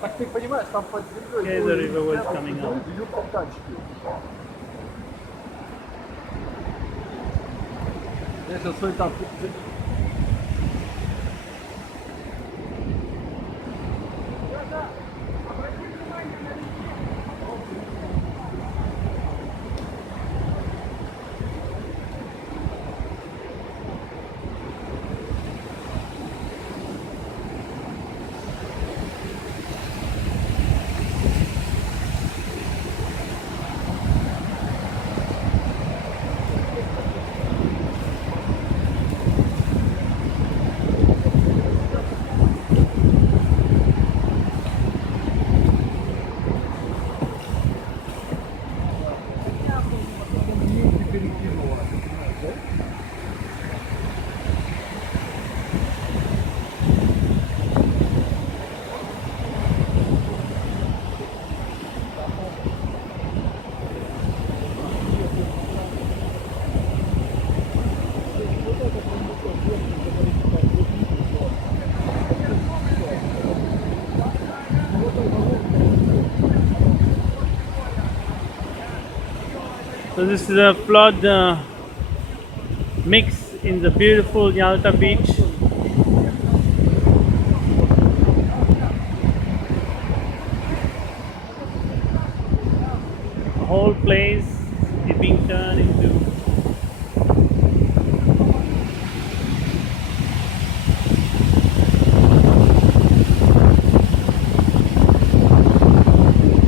Так ты понимаешь, там под Okay, землей the river was coming up. бьют фонтанчики. Я сейчас свой там. So this is a flood mix in the beautiful Yalta beach. The whole place is being turned into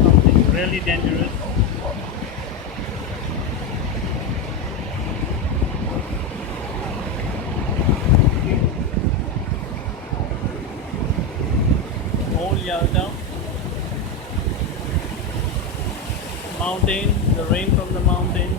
something really dangerous. Whole Yalta mountain, the rain from the mountain.